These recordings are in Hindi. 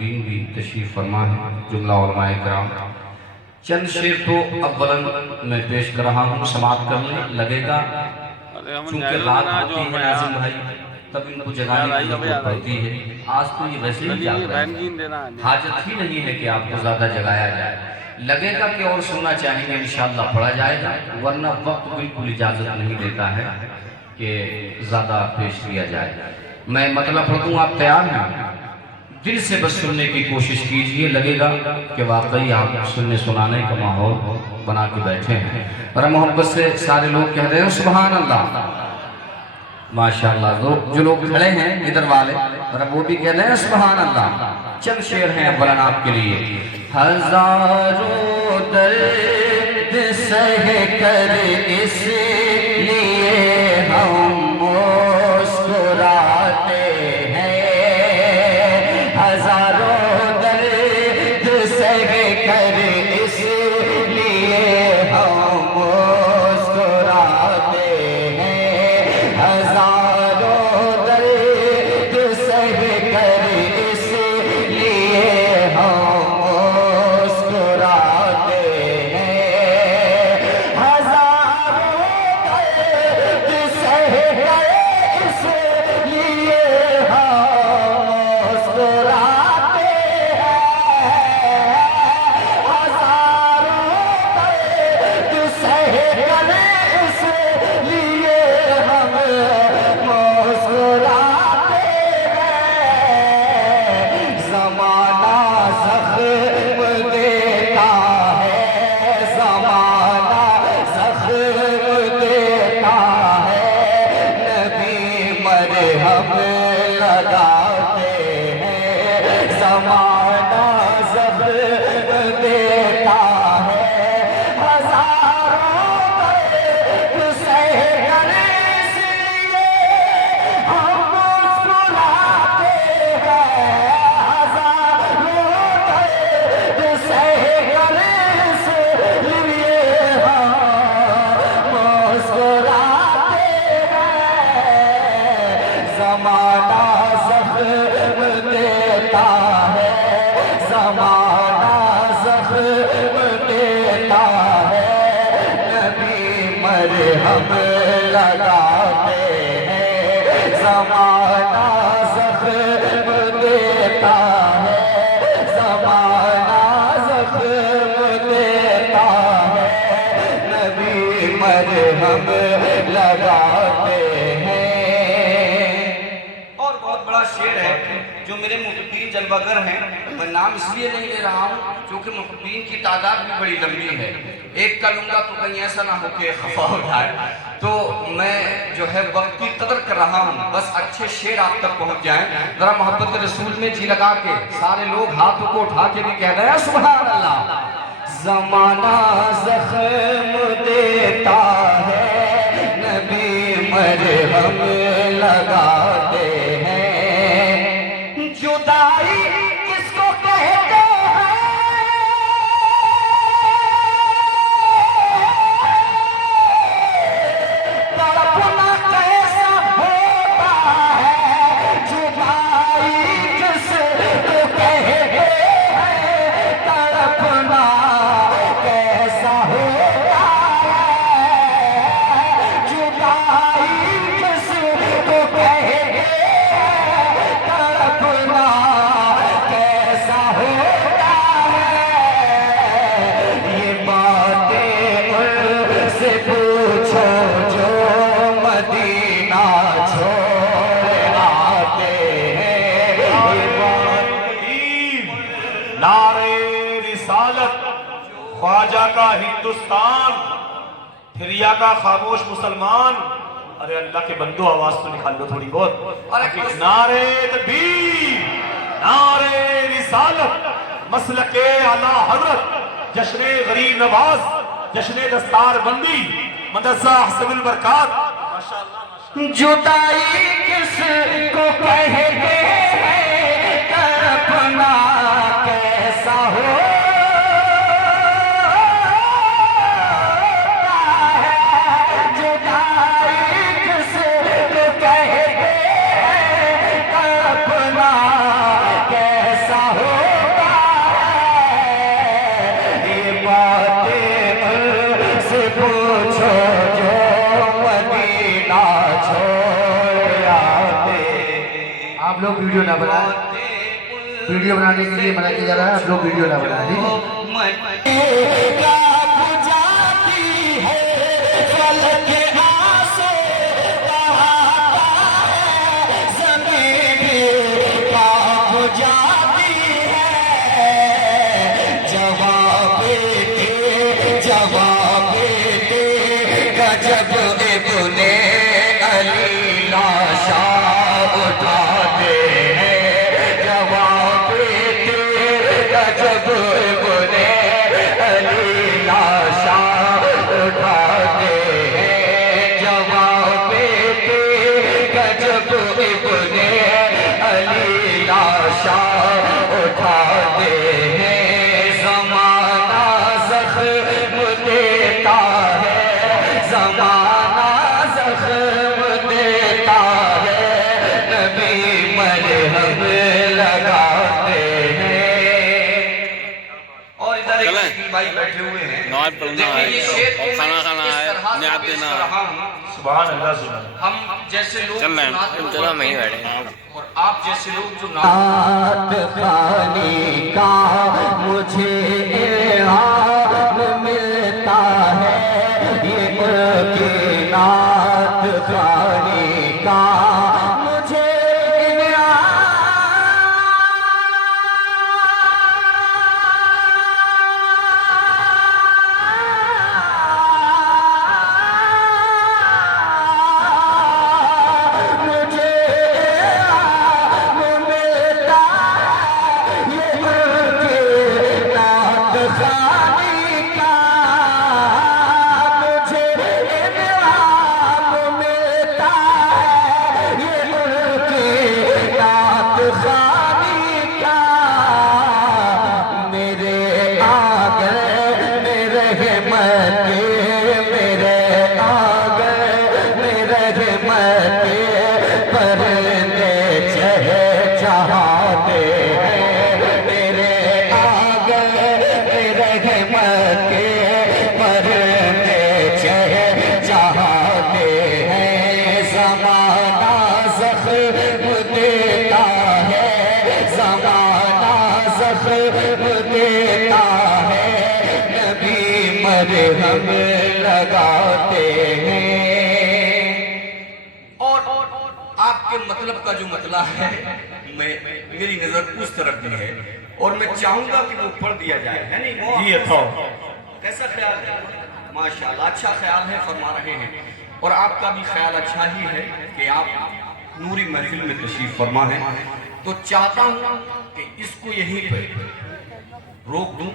मुहिब्बीन भी तशरीफ़ फरमा है, जुमला उलमाए किराम। चंद शेर तो अव्वलन मैं पेश कर रहा हूँ, समाप्त करने लगेगा चूँकि रात होती है नाज़िम भाई, तब इनको जगाने की जरूरत पड़ती है। आज तो ये वैसे ही जाग रहे हैं, हाजत ही नहीं है कि आपको ज़्यादा जगाया जाए। लगेगा कि और सुनना चाहेंगे इंशाअल्लाह पढ़ा जाएगा, वरना वक्त बिल्कुल इजाज़त नहीं देता है कि ज़्यादा पेश किया जाए। मैं मतलब पढ़ दूँ, आप तैयार हैं? दिल से बस सुनने की कोशिश कीजिए, लगेगा कि वाकई आप सुनने सुनाने का माहौल बना के बैठे हैं। और मोहब्बत से सारे लोग कह रहे हैं सुभान अल्लाह, माशाअल्लाह। जो लोग खड़े हैं इधर वाले, और वो भी कह रहे हैं सुभान अल्लाह। चंद शेर हैं अव्वलन आपके लिए। हजारों दर्द सह कर इसलिए हम मुस्कुराते हैं, हजारों दर्द सह कर इसलिए हम मुस्कुराते हैं, हजारों दर्द सह कर इसलिए हम मुस्कुराते हैं, हजारों दर्द सह कर इसलिए हम मुस्कुराते हैं, हजारों दर्द सह कर इसलिए हम मुस्कुराते हैं। ज़माना ज़ख्म देता है, ज़माना ज़ख्म देता है, नबी मरहम लगाते हैं, ज़माना ज़ख्म देता है, हज़ारों दर्द सह कर इसलिए हम मुस्कुराते हैं, हज़ारों दर्द सह कर इसलिए हम मुस्कुराते हैं। ज़माना ज़ख्म देता है, ज़माना ज़ख्म देता है, नबी मरहम लगाते हैं, ज़माना ज़ख्म देता है, ज़माना ज़ख्म देता है, नबी मरहम लगाते हैं। और बहुत बड़ा शेर है जो मेरे मुहिब्बीन जलवागर हैं, मैं नाम इसलिए नहीं ले रहा हूँ क्योंकि मुहिब्बीन की तादाद भी बड़ी लंबी है। एक का लूंगा तो कहीं ऐसा ना हो कि खफा हो जाए, तो मैं जो है वक्त की कदर कर रहा हूँ, बस अच्छे शेर आप तक पहुँच जाएं। जरा मोहब्बत रसूल में जी लगा के सारे लोग हाथों को उठा के भी कह रहे हैं सुभान अल्लाह। ज़माना ज़ख्म देता है, नबी मरहम लगाते हैं, जुदाई किसको कहते हैं, तड़पना कैसा होता है, जुदाई किसको कहते हैं, तड़पना कैसा होता है, जुदाई किसको कहते हैं, तड़पना कैसा होता है। ये बातें उनसे पूछो जो मदीना छोड़ आते हैं, ये बातें। नारे रिसालत, ख्वाजा का हिंदुस्तान, फिरिया का खामोश मुसलमान। अरे अल्लाह के बंदो आवाज तो निकाल लो थोड़ी बहुत। अरे नारे तकबीर, नारे रिसालत, मसलके आला हजरत, जश्ने गरीब नवाज, जश्ने दस्तार बंदी, मदरसा हसनुल बरकात। माशाअल्लाह। जुदाई किसको कहते हैं, तड़पना कैसा होता है, जुदाई किसको कहते हैं, तड़पना कैसा हो आप लोग वीडियो ना बनाएं, वीडियो बनाने के लिए मना किया जा रहा है, आप लोग वीडियो ना बनाएं, ठीक है। जब इब्ने अली लाशा उठाते हैं जवाब तेरा, जब इब्ने अली लाशा उठाते हैं जवाब तेरा, जब इब्ने अली लाशा उठाते हैं। ज़माना ज़ख्म देता है, ज़माना ज़ख्म देता है, नबी मरहम लगाते हैं। और इधर एक भाई बैठे हुए हैं, नमाज पढ़ना है और खाना खाना है, न्यात देना है। सुभान अल्लाह सुभान। हम जैसे लोग चल रहे हैं, जो चलो हम यहीं बैठे और आप जैसे लोग जो नात खाने का मुझे इनाम मिलता है, ये उनके नात खाने का मुझे देता है, नबी मरहम लगाते हैं। और आपके मतलब का जो मतला है, मेरी नजर उस तरफ भी है और मैं चाहूंगा कि वो पढ़ दिया जाए, है नहीं जी अच्छा। कैसा ख्याल है? माशाल्लाह अच्छा ख्याल है, फरमा रहे हैं। और आपका भी ख्याल अच्छा ही है कि आप नूरी महफिल में तशरीफ फरमा है, तो चाहता हूँ कि इसको यहीं पर रोक दूं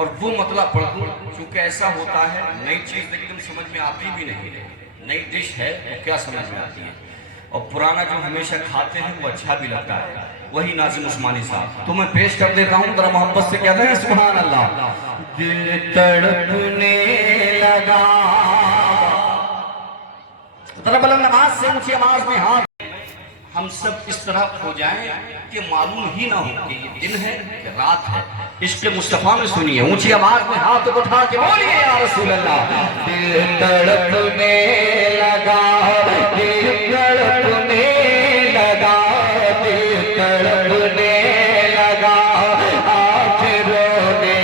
और वो मतलब पढ़ दूं, क्योंकि ऐसा होता है नई चीज एकदम समझ में आती भी नहीं है, नई डिश है तो क्या समझ में आती है, और पुराना जो हमेशा खाते हैं वो अच्छा भी लगता है। वही नाज़िम उस्मानी साहब तो मैं पेश कर देता हूँ, जरा मोहब्बत से कहते हैं सुभान अल्लाह। दिल तड़पने लगा, जरा बुलंद आवाज से ऊंची आवाज में हाथ, हम सब इस तरह हो जाएं कि मालूम ही ना हो कि ये दिन है कि रात है। इश्क़ मुस्तफ़ा में सुनिए, ऊंची आवाज में हाथ उठा के बोलिए या रसूल अल्लाह। दिल तड़पने लगा, दिल तड़पने लगा, दिल तड़पने लगा, आँखें रोने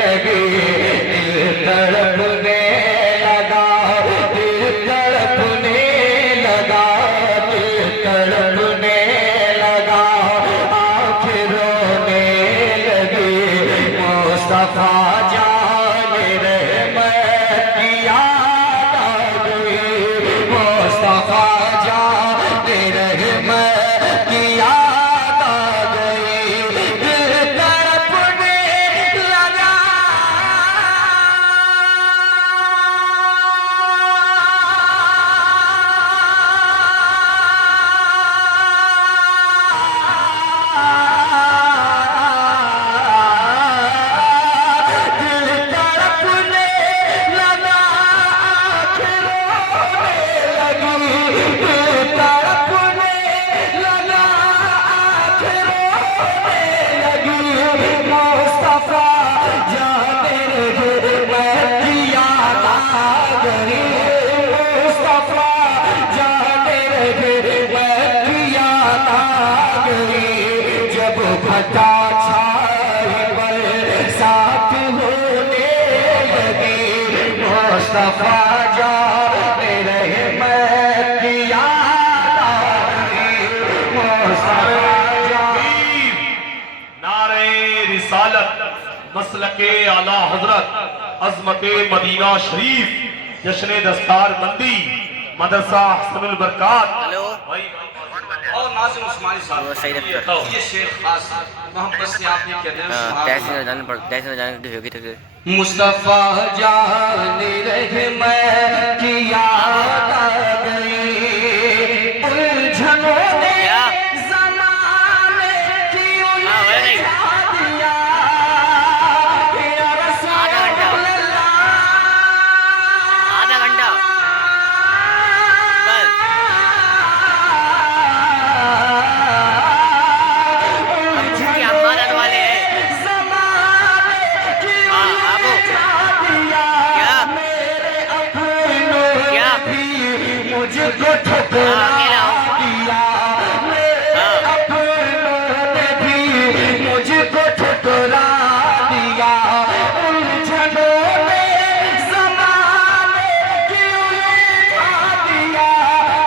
लगी, दिल तड़पने लगा, दिल तड़पने लगा, दिल तड़पने लगा, आँखें रोने लगी। मुस्तफ़ा जान रहमत की याद आ गई, मुस्तफ़ा जान रहमत की याद आ गई, दिल तड़पने लगा। दिल तड़पने लगा, आँखें रोने लगी, दिल तड़पने लगा, आँखें रोने लगी। मुस्तफ़ा जाने रहमत की याद आ गई, मुस्तफ़ा जाने रहमत की याद आ का छाई पर साथ होने लगी मुस्तफा जाने रहे मैं किया नारे रिसालत मसलके आला हजरत अजमते मदीना शरीफ जश्न दस्तार बंदी मदरसा हसनुल बरकात। हेलो और नाज़िम उस्मानी वो साहब सही रखता ये शेर खास मोहब्बत से आपने कहते हैं टैक्सी की होगी तो मुस्तफा जाने रहे मैं किया गई उलझनों ने क्या? ज़माने की हाँ, वही नहीं। उलझा दिया या रसूल आधा घंटा। अल्लाह। आधा घंटा बस। कि हम मारने वाले हैं। हाँ, आबो। क्या? क्या? मुझको ठुकरा अकेला हूँ। दिया हाँ। अपनों ने भी मुझको ठुकरा दिया उलझनों ने ज़माने की उलझा दिया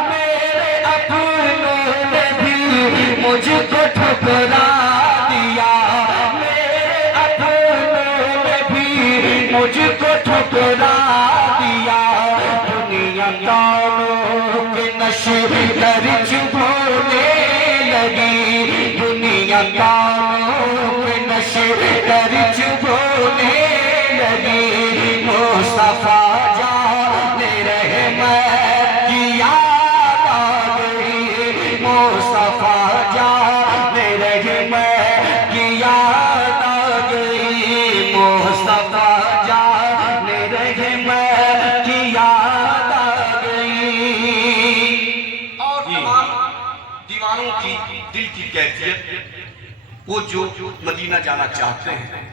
मेरे अपनों ने भी मुझको ठुकरा दिया मेरे अपनों ने भी मुझको ठुकरा दिया दुनिया कानों के नशे कर चुभोने लगी दुनिया कानों के नशे कर चुभोने लगी मुस्तफा जाने रहे मैं की याद आ गई मुस्तफा जाने रहे मैं की याद आ गई मुस्तफा जाने रहे मैं की याद आ गई। और तमाम दीवानों की दिल की कैफियत वो जो मदीना जाना चाहते हैं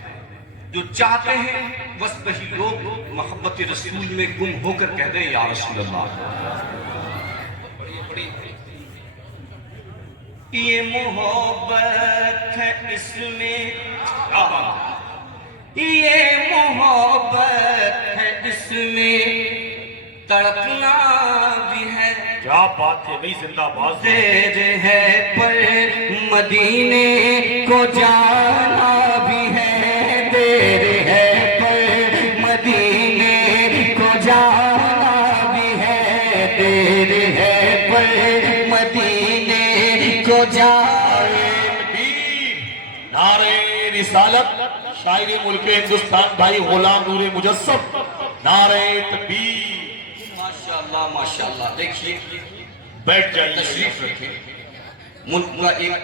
जो चाहते हैं बस वही लोग मोहब्बत रसूल में गुम होकर कह दें या रसूल अल्लाह। ये मोहब्बत है इसमें ये मोहब्बत है इसमें तड़पना भी है क्या बात है भाई, जिंदाबाद। देर है पर मदीने को जाना भी है देर है पर मदीने को जाना भी है देर है पर मदीने को जाए नारे रिसालत शायरी मुल्क हिंदुस्तान भाई गुलाम नूर मुजस्सम नारे तकबीर। माशाल्लाह माशाल्लाह। देखिए बैठ जाइए। तशरीफ रखें। मुल्क का एक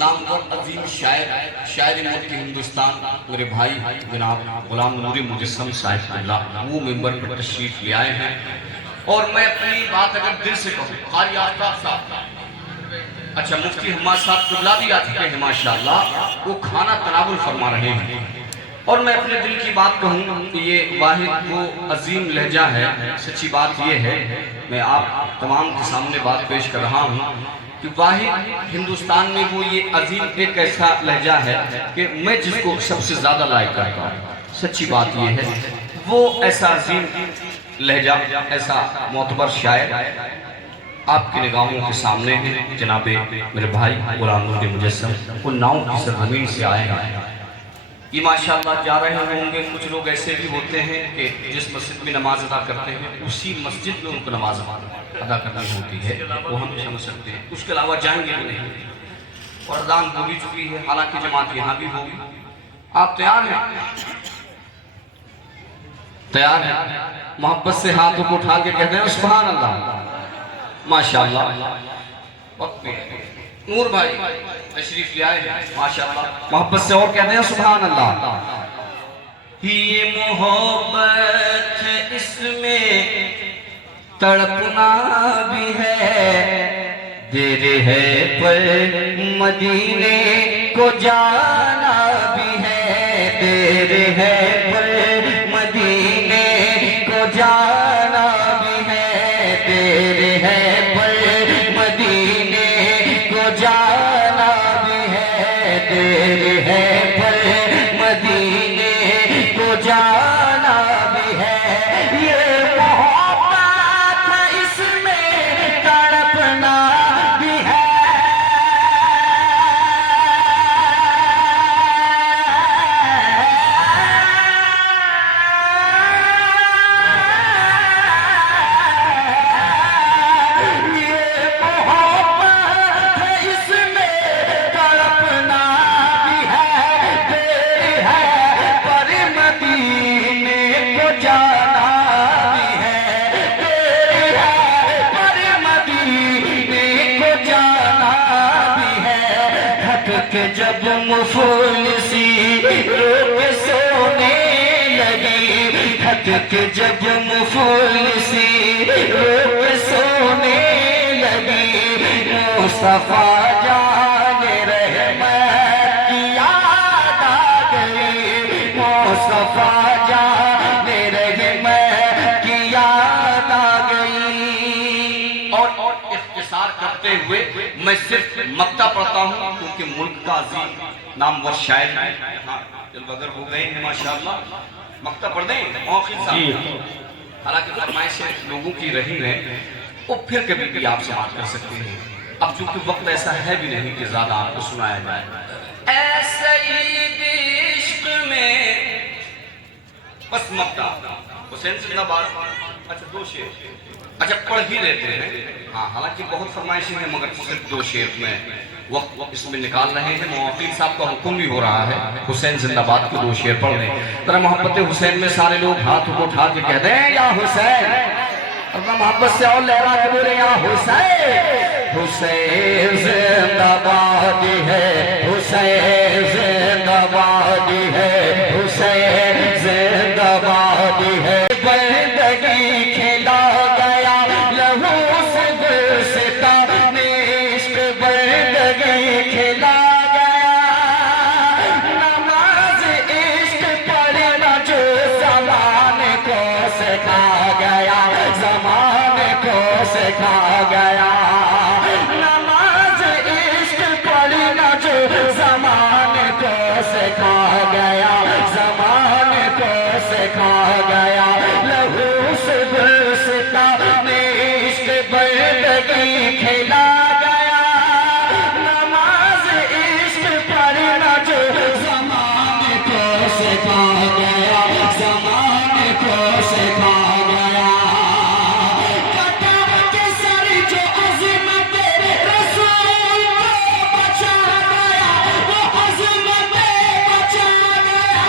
नामवर अजीम शायर मुल्क हिंदुस्तान मेरे भाई जनाब गुलाम नूर मुजस्सम साहिब वो मेंबर पर तशरीफ ले आए हैं और मैं अपनी बात अगर दिल से कहूँ कारी आफ्ताब साहब अच्छा मुफ्ती हमाद साहब कुबला भी आ चुके हैं माशाल्लाह वो खाना तनावुल फरमा रहे हैं और मैं अपने दिल की बात कहूँ कि ये वाहिद वो अजीम लहजा है। सच्ची बात ये है मैं आप तमाम के सामने बात पेश कर रहा हूँ कि वाहिद हिंदुस्तान में वो ये अजीम एक ऐसा लहजा है कि मैं जिसको सबसे ज़्यादा लाइक करता हूँ। सच्ची बात ये है वो ऐसा अजीम लहजा ऐसा मोतबर शायर आपकी निगाहों के सामने है। जनाबे मेरे भाई गुलाम नूर मुजस्सम वो नाव की सरजमीन से आए हैं। ये माशाल्लाह जा रहे होंगे। कुछ लोग ऐसे भी होते हैं कि जिस मस्जिद में नमाज अदा करते हैं उसी मस्जिद में उनको नमाज अदा करनी होती है वो हम समझ सकते हैं। उसके अलावा जाएंगे भी नहीं और अजान हो भी चुकी है हालांकि जमात यहाँ भी होगी। आप तैयार हैं? तैयार हैं? मोहब्बत से हाथों को उठा के कहते हैं सुभान अल्लाह माशाल्लाह। नूर भाई तशरीफ ले आए हैं माशाल्लाह। मोहब्बत से और कहते हैं सुभान अल्लाह। ये मोहब्बत है इसमें तड़पना भी है देर है पर मदीने को जाना भी है देर है पर मदीने को जाना भी है देर है पर मदीने को जाना भी है देर थक के जब मुफलिसी रोक सोने लगी, मुस्तफा जाने रहमत की याद आ गई, मुस्तफा जाने रहमत की याद आ गई। और इख्तिसार करते हुए मैं सिर्फ मक्ता पढ़ता हूँ, क्योंकि मुल्क का अजीम नामवर शायर है। हाँ, बगर हो गए हैं माशाअल्लाह। मक्ता पढ़ दें मौखिल साहब, हालांकि फरमाइशें लोगों की रही है, वो फिर कभी भी आपसे बात कर सकते हैं। अब चूंकि वक्त ऐसा है भी नहीं कि ज्यादा आपको सुनाया जाए। ऐसे इश्क में बस मक्ता हुसैन जिंदाबाद। अच्छा, 2 शेर, अच्छा पढ़ ही लेते हैं। हाँ, हालांकि बहुत फरमाइशें हैं, मगर सिर्फ 2 शेर में वक्त इसमें निकाल रहे हैं। मुआफिल साहब का हुक्म भी हो रहा है, हुसैन जिंदाबाद के 2 शेर पढ़ लें। तरह मोहब्बत हुसैन में सारे लोग हाथ को उठा के कहते हैं या हुसैन, अपना मोहब्बत से और लहरा के बोले या हुसैन। हुसैन जिंदाबाद है, हुसैन जिंदाबाद है, हुसैन जिंदाबाद है। बंदगी खिला गया लहू से गुलसिता में, इश्क बंदगी खिला गया। नमाज इश्क पढ़ना जो ज़माने को सिखा गया, ज़माने को सिखा गया। नमाज इश्क पढ़ना जो ज़माने को सिखा गया, ज़माने को सिखा गया। लहू से गुलसिता में इश्क बंदगी खिला गया। नमाज इश्क पढ़ना जो ज़माने को सिखा गया, ज़माने को सिखा गया। कटा के सर जो अज़मत रसूल को बचा गया, वो अज़मत बचा गया।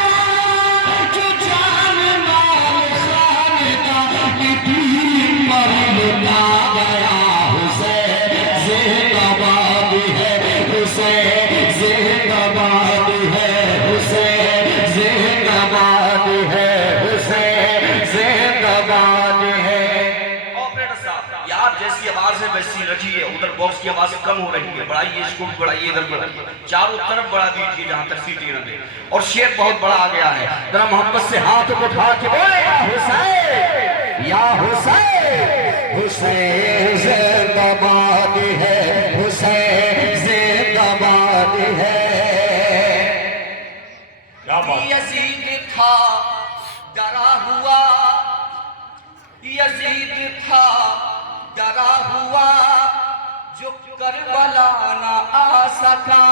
जो जान माल खाने का दीन पर लुटा गया। हुसैन जिंदाबाद है, हुसैन जिंदाबाद है, हुसैन जिंदाबाद है, हुसैन जिंदाबाद है। ऑपरेटर साहब, यार जैसी आवाज है वैसी रखिए, उधर बॉक्स की आवाज कम हो रही है, बढ़ाइए इसको भी, बढ़ाइए इधर बढ़ाइए, चारों तरफ बढ़ा दीजिए जहां तक सीटी न दे। और शेर बहुत बड़ा आ गया है, जरा मोहब्बत से हाथ को उठा के बोले या हुसैन, या हुसैन। हुसैन जिंदाबाद है, हुसैन जिंदाबाद है। क्या बात। यजीद था डरा हुआ, यजीद था डरा हुआ, जो करबला न आ सका।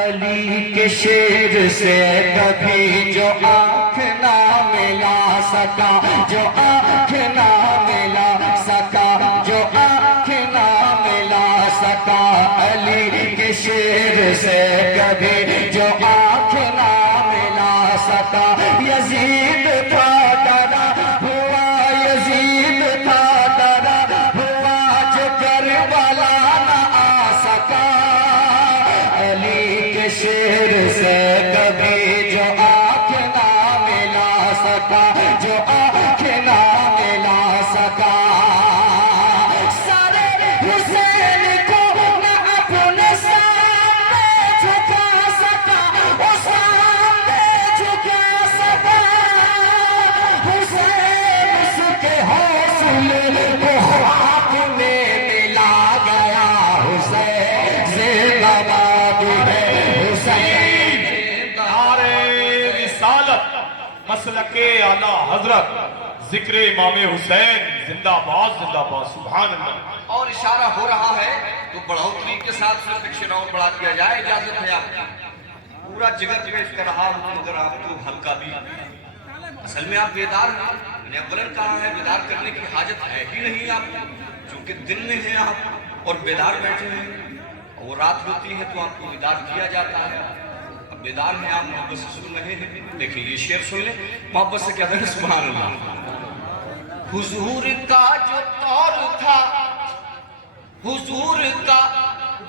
अली के शेर से कभी जो आँख ना मिला सका, जो आँख ना मिला सका, जो आँख ना मिला सका। अली के शेर से कभी जो आँख ना मिला सका। यजीद था डरा हुआ, यजीद था डरा हुआ, जो करबला न आ सका। अली के शेर से कभी जो आँख ना मिला सका, जो आँख ना मिला सका। सारे हुसैन को न अपने सामने झुका सका, वो सामने झुका सका। हुसैन उसके हौसले को खाक में मिला गया। हुसैन जिंदाबाद है, हुसैन नारे रिसालत, मसलके आला हजरत, जिक्र इमाम हुसैन जिंदाबाद जिंदाबाद, सुभान अल्लाह। और इशारा हो रहा है तो बढ़ोतरी के साथ सिर्फ एक शेर और बढ़ा दिया जाए, इजाजत है आपकी। पूरा जगत पेश कर रहा हूं, मगर आप तो हल्का भी। असल में आप बेदार हैं, मैंने अव्वलन कहा है बेदार करने की हाजत है ही नहीं आपको, क्योंकि दिन में हैं आप और बेदार बैठे हैं। और वो रात होती है तो आपको बेदार किया जाता है। अब बेदार में आप मोहब्बत से सुन रहे हैं, देखिए ये शेर सुन ले, मोहब्बत से कहते हैं सुभान अल्लाह। हुजूर का जो तौर था, हुजूर का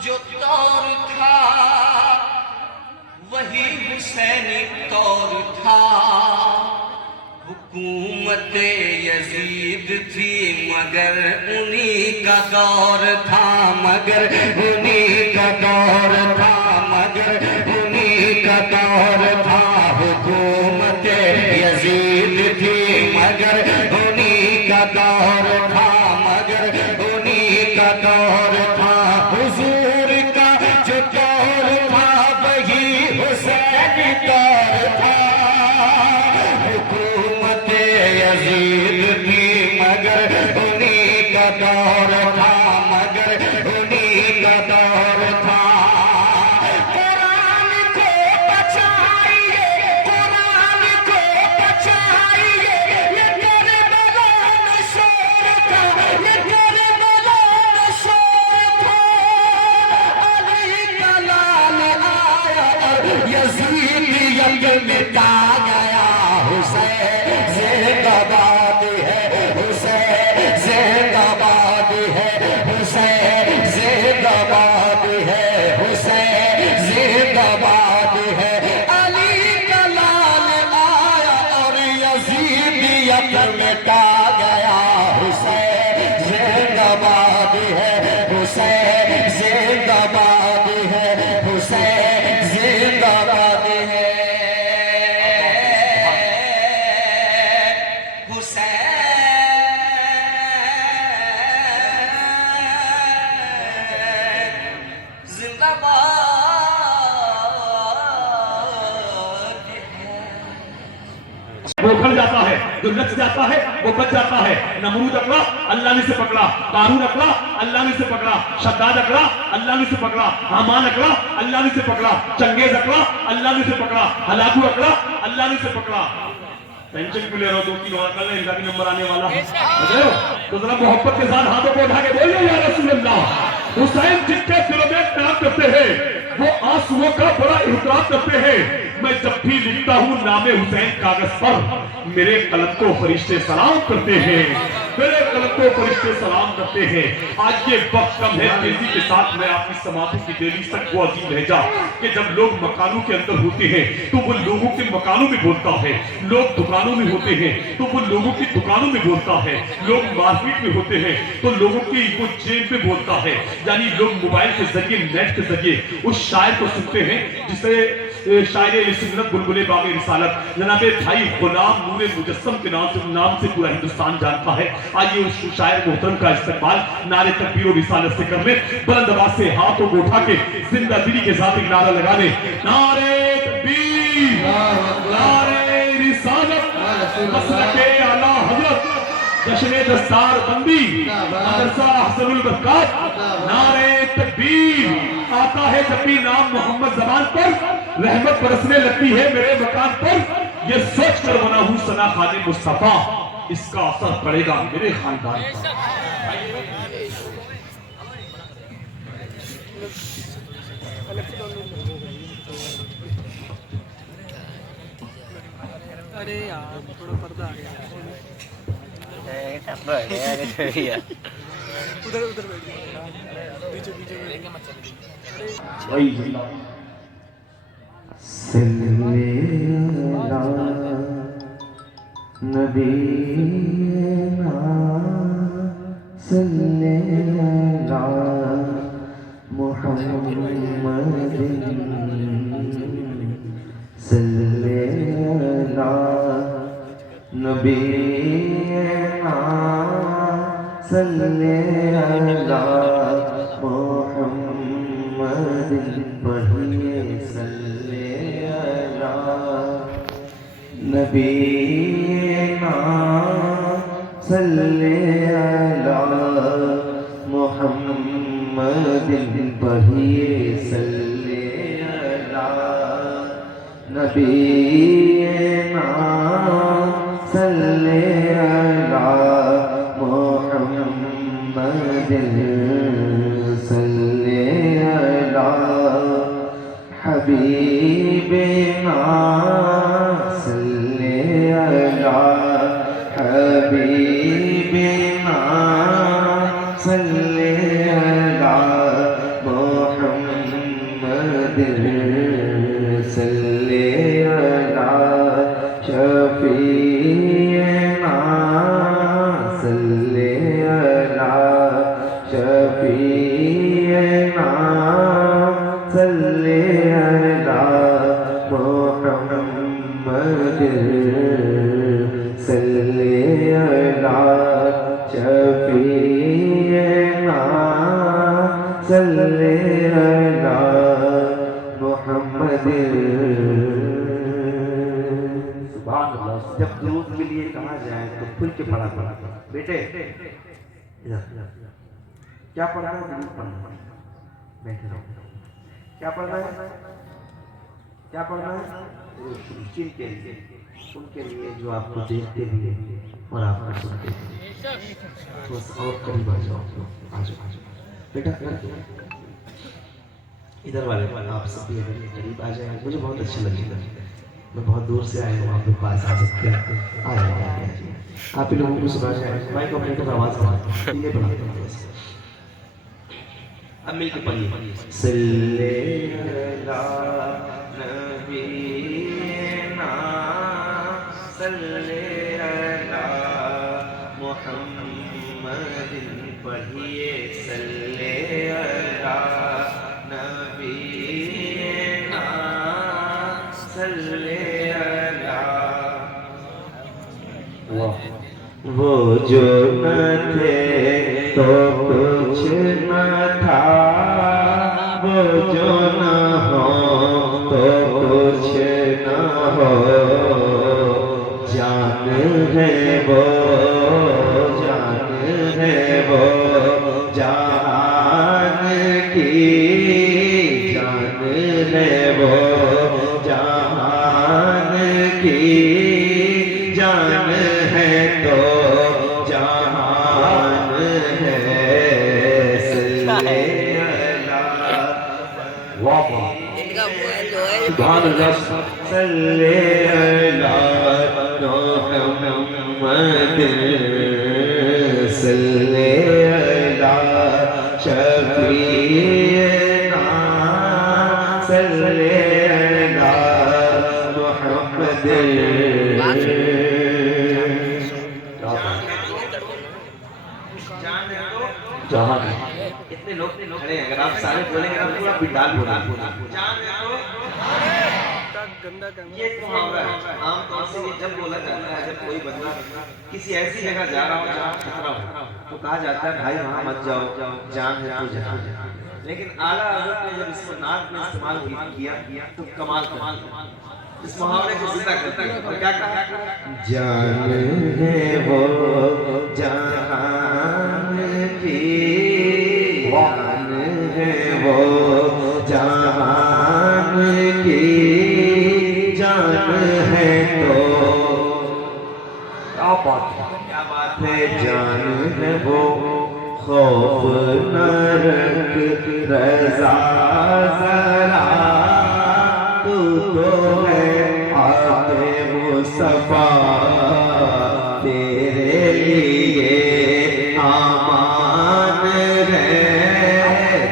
जो तौर था, वही हुसैनी तौर था। हुकूमत यजीद थी मगर उन्हीं का दौर था, मगर उन्हीं का दौर था, मगर उन्हीं का दौर था। हुकूमत यजीद थी मगर उन्हीं का दौर था, मगर उन्हीं का दौर था। हुजूर का जो दौर था वही हुसैन दौर था। हुकूमत यजीद थी मगर उन्हीं का दौर था, मगर उन्हीं का दौर था। कुरान को बचाइए, कुरान को बचाइए, ये करबला नशोर था, ये करबला नशोर था। अली का लाल आया और यजीदियत मिटा गया। हुसैन जिंदाबाद है, हुसैन जिंदाबाद है, हुसैन जिंदाबाद है, हुसैन जिंदाबाद है। अली का लाल आया और यजीदियत मिटा गया। हुसैन जिंदाबाद है, हुसैन जिंदाबाद है, हुसैन जिंदाबाद है। वो खल जाता है, जो लच जाता है वो बच जाता है। नमरूद अकड़ा, अल्लाह ने से पकड़ा। कारून अकड़ा, अल्लाह ने से पकड़ा। शद्दाद अकड़ा, अल्लाह ने से पकड़ा। हामान अकड़ा, अल्लाह ने से पकड़ा। चंगेज अकड़ा, अल्लाह ने से पकड़ा। हलाकू अकड़ा, अल्लाह ने से पकड़ा। टेंशन क्यों ले रहा हो? 2-3 और कल इनका भी नंबर आने वाला है, समझ हो? तो जरा मोहब्बत के साथ हाथों को उठा के बोलिए या रसूल अल्लाह। हुसैन जिनके दिलों में प्यार करते हैं वो आंसुओं का बड़ा इहतराम करते हैं। मैं जब भी लिखता हूँ नामे हुसैन कागज पर, मेरे कलम को फरिश्ते सलाम करते हैं, मेरे कलम को फरिश्ते सलाम करते हैं। आज ये वक्त कम है, तेजी के साथ मैं आपकी समाधि की देरी तक वो अजीम रह जा कि जब लोग मकानों के अंदर होते हैं तो वो लोगों के मकानों में बोलता है, लोग दुकानों में होते हैं तो वो लोगों की दुकानों में बोलता है, लोग मार्केट में होते हैं तो लोगों की वो जेब में बोलता है। यानी लोग मोबाइल के जरिए, नेट के जरिए उस शायर को सुनते हैं जिसे शायर सुन्नत बुलबुले बागे रिसालत जनाबे भाई गुलाम नूरे मुजस्सम के नाम से पूरा हिंदुस्तान जानता है। आइए उस शायर मोहतरम का इस्तेमाल नारे तकबीर और रिसालत से कर ले। बुलंद आवाज से हाथों को उठा के जिंदा दिली के साथ एक नारा लगा ले, नारे तकबीर, नारे रिसालत, मसलके आला हजरत, जश्न दस्तार बंदी, मदरसा अहसनुल बरकात। नारे तकबीर आता है जब भी नाम मोहम्मद ज़बान पर, रहमत बरसने लगती है मेरे मकान पर। ये सोच कर बना हूं सना खाने मुस्तफा, इसका असर पड़ेगा मेरे खानदान पर। अरे यार थोड़ा पर्दा आ गया। उधर उधर पीछे पीछे नबीना सल्लल्लाहु मुहम्मदिन सल्लल्लाहु नबीना सल्लल्लाहु मुहम्मदिन पढ़िए सल्लल्लाहु नबीना सल्लल्लाहु मुहम्मदिन पढ़िए सल्लल्लाहु नबीना सल्लल्लाहु मुहम्मदिन सल्लल्लाहु हबीबना सल्लल्लाहु हबीबना सल्लल्लाहु मुहम्मदिन सल्लल्लाहु शफीए पढ़ा पढ़ा बेटे इधर क्या पढ़ रहा है? पढ़ना बैठे रहो। क्या पढ़ रहा है? क्या पढ़ रहा है? जिनके लिए, उनके लिए जो आपको देखते भी हैं और आपको सुनते भी हैं। बस और करीब आ जाओ, आ जाओ बेटा इधर वाले आप सब भी अगर करीब आ जाए मुझे बहुत अच्छा लगेगा। मैं बहुत दूर से आया हूँ, आप लोग पास आ सकते हैं। आ जाइए आप ही लोगों को सुना जाए। माइक ऑपरेटर आवाज़ बढ़ाते हैं, ये बढ़ाते हैं। अब मिल के पढ़िए। सल्ले अला नबीना सल्ले अला मुहम्मदिन पढ़िए। सल्ले अला नबीना सल्ले अला। वो जो न थे तो कुछ न था, वो जो न हो तो कुछ न हो। जान है वो, जान है वो जान की, जान है वो जान की, जान है तो जान है। सल्ले अला इनका मोबाइल जो है सुभान अल्लाह। सल्ले अला मुहम्मद सल्ले अला शफीना सल्ले अला मुहम्मद। इतने लोग खड़े हैं, अगर आप सारे बोलेंगे आप पूरा पिंडाल बोला। गंदा काम ये तो आमतौर से ये जब बोला जाता है जब कोई बंदा किसी ऐसी जगह जा रहा हो जहाँ खतरा हो तो कहा जाता है भाई वहाँ मत जाओ, जान है तो जान। लेकिन आला हज़रत ने जब इसको नात में इस्तेमाल किया तो कमाल इस मुहावरे को जिंदा करता है। और क्या कहा? जान है वो जहान की, जान है वो जहान की, जान है तो क्या बात है। जान है वो खौफ न रख रज़ा ज़रा, तू तो है आके मुस्तफा, तेरे लिए आमान है,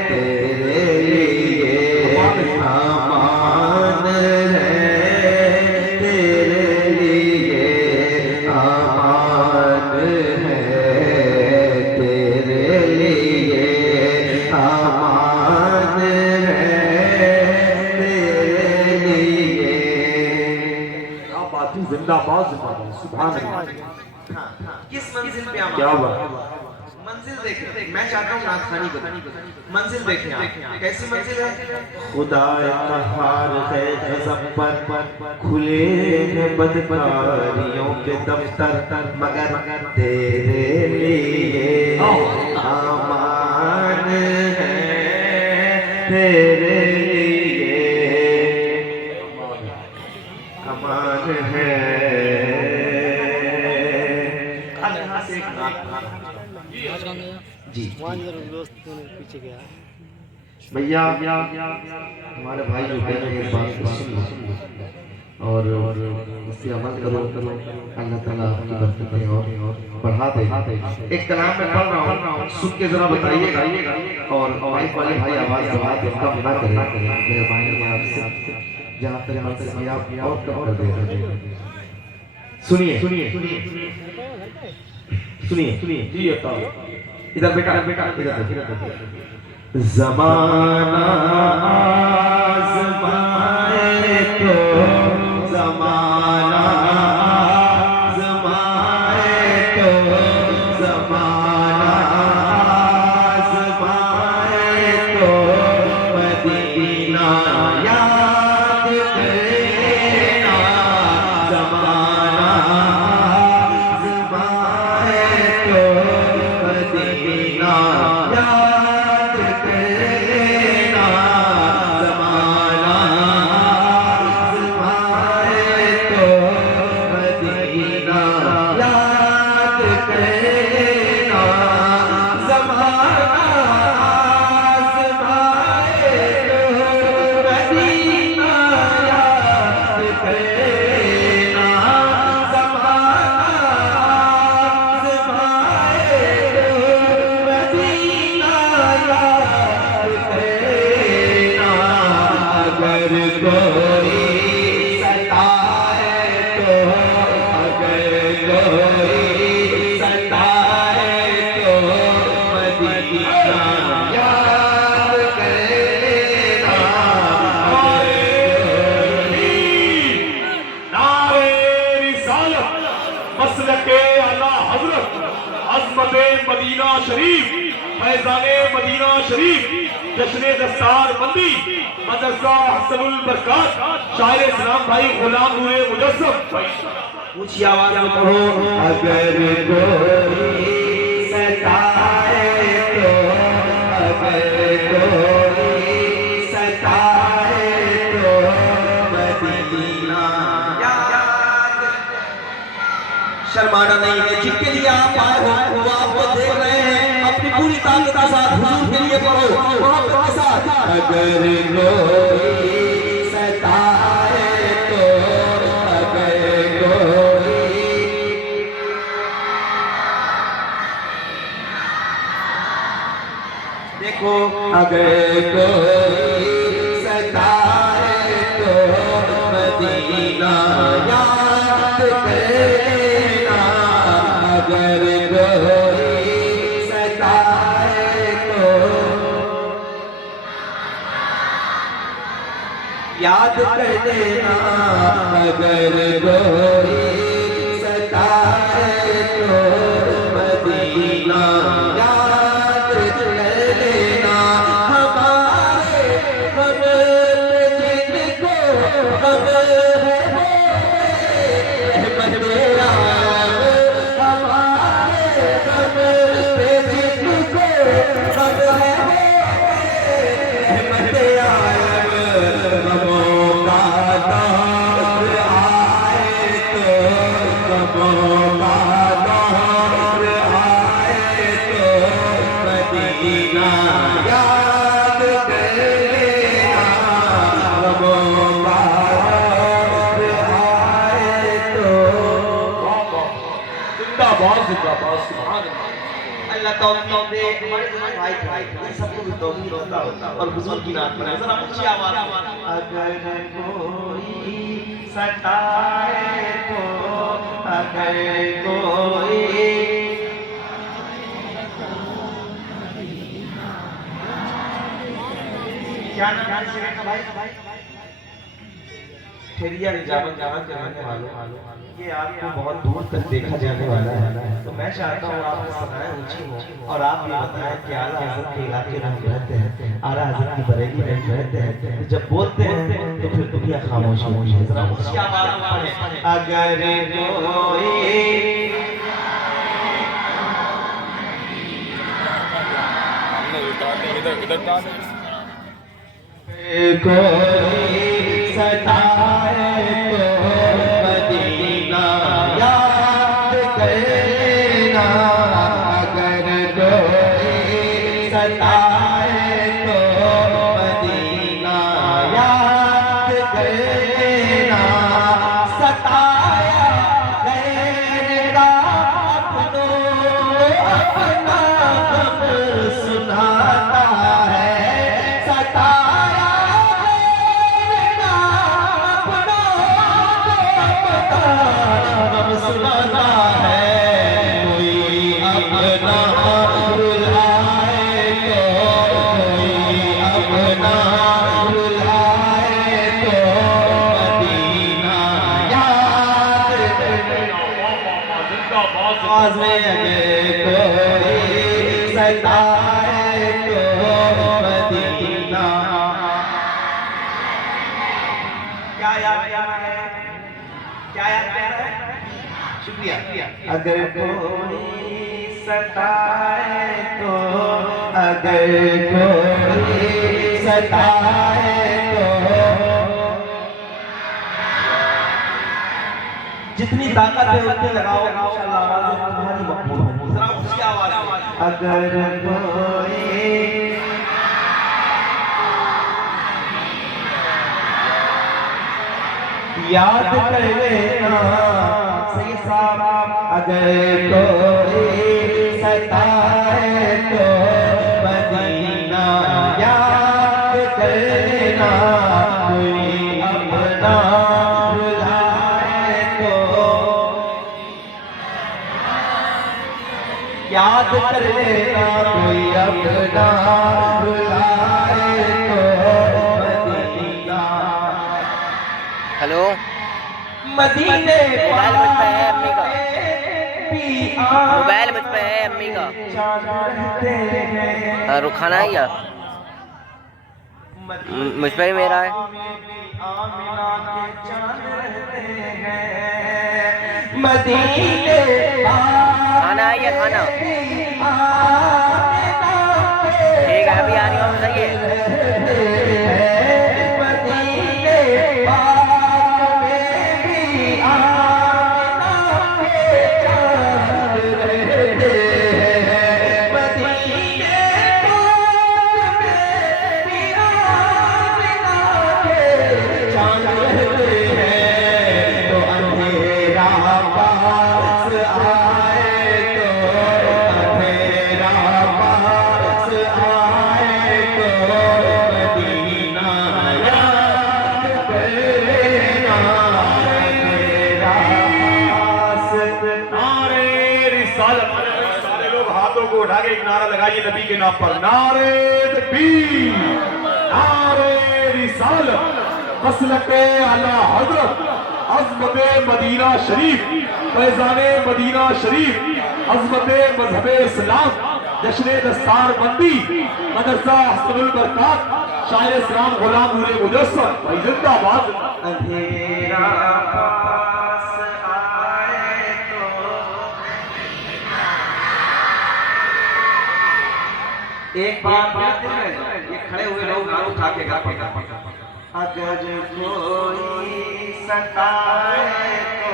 तेरे लिए आमान है, तेरे लिए आमान है, तेरे लिए आमान है, तेरे लिए। क्या बात है, जिंदाबाद जिंदाबाद सुभान अल्लाह। किस मंजिल पे आप? क्या बात, मंजिल देखें। मैं चाहता हूँ नाथ खानी को मंजिल देखें आप। कैसी मंजिल है? खुदा कहार है गज़ब पर खुले हैं बदकारियों के दफ्तर, मगर तेरे लिए आमान है, तेरे लिए अमान है। जी पीछे गया भैया हमारे भाई जो कह रहे हैं बात को सुन लो और इससे अमल करो, अल्लाह ताला आपकी बरकतें और बढ़ा दे। एक कलाम में पढ़ रहा हूँ, सुन के जरा बताइएगा और माइक वाले भाई आवाज दबा के कम ना करें, मेहरबानी है आपसे। जहाँ तक मन से आप और कम कर दे। सुनिए सुनिए सुनिए सुनिए जी इधर बेटा इधर ज़माना आज़माए तो ज़माना आज़माए तो ज़माना आज़माए तो मदीना याद करना। ज़माना आज़माए मदीना शरीफ, फैजाने मदीना शरीफ, जश्न दस्तार बंदी, मदरसा हसनुल बरकात, शायर इस्लाम भाई गुलाम नूरे मुजस्सम। ऊंची आवाज में पढ़ो। अगर कोई सताए तो, अगर कोई सताए तो मदीना याद। शर्माना नहीं है, जिनके लिए आप आए हो वो आपको देख रहे हैं, अपनी पूरी ताकत के साथ हुजूर के लिए पढ़ो, मोहब्बत के साथ। अगर कोई सताए तो, अगर कोई देखो अगर कोई सताए तो मदीना याद करना। अगर कोई सताए तो याद कर देना। अगर कोई सताए तो मदीना याद कर लेना। हमारे गम जिनको गम है बंदेरा, हमारे गम पे जिनको गम है बंदेरा। गमों का दौर आए तो, गमों का दौर आए तो मदीना याद कर लेना। गमों का दौर आए तो जिंदाबाद जिंदाबाद सुभान अल्लाह। अल्लाह तौफीक दे हमारे दोनों भाई इन सबको भी तौफीक होता और हुजूर की नात में जरा ऊंची आवाज। अगर कोई सताए तो, अगर कोई क्या नाम है शेर का भाई? ठेरिया निजामत जामत के रहने वालों, ये आपको बहुत दूर तक देखा जाने वाला है, तो मैं चाहता हूँ आपकी सदाएं ऊंची हो और आप ये बताएं कि आला हज़रत के इलाके में हम रहते हैं, आला हज़रत की बरेली में हम रहते हैं, तो जब बोलते हैं तो फिर दुनिया खामोश होती है। जरा ऊंची आवाज में पढ़ें। अगर कोई इधर इधर डाल दे। कोई सताए तो मदीना याद कर लेना। अगर कोई सताए तो मदीना याद कर लेना। सताया गैर का अपना गम सुनाता है। सताया गम सुनाता है। कोई अपना रुलाए तो, कोई अपना रुलाए तो मदीना याद आवाज में। अगर कोई सताए तो मदीना क्या याद है? क्या याद है? शुक्रिया। अगर कोई सताए तो, अगर कोई सताए तो जितनी ताकत है उतनी लगाओ, इंशाअल्लाह आवाज़ें तुम्हारी मकबूल होंगी। जरा ऊंची आवाज में। अगर कोई याद कर लेना। सही साहब। अगर कोई सताए तो मदीना याद कर लेना। कोई अपना रुलाए तो याद कर लेना। कोई अपना रुलाए तो मदीना। हेलो मदीने मोबाइल में है अम्मी का। मोबाइल मुझ पे है अम्मी का। रुखाना है या मुझ पे ही मेरा है। खाना है या खाना ठीक है अभी आ रही हूँ सही है। सारे लोग हाथों को उठा के एक नारा लगाइए नबी के नाम पर। नारे तकबीर, नारे रिसालत, मसलके आला हजरत, अज़मते मदीना शरीफ, फैज़ाने मदीना शरीफ, अज़मते मज़हबे इस्लाम, जश्न दस्तार बंदी, मदरसा हसनुल बरकात, शायर इस्लाम गुलाम नूरे मुजस्सम, भाई जिंदाबाद। अंधेरा पास आए तो एक बात ये खड़े हुए लोग हाथ उठा के गा पाएगा। अगर कोई सताए तो,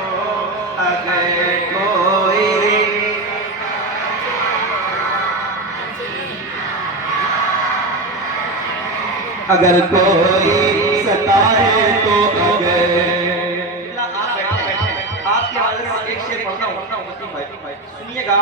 अगर कोई सताए तो, आपके आगे से एक शेर पढ़ता हूँ सुनिएगा।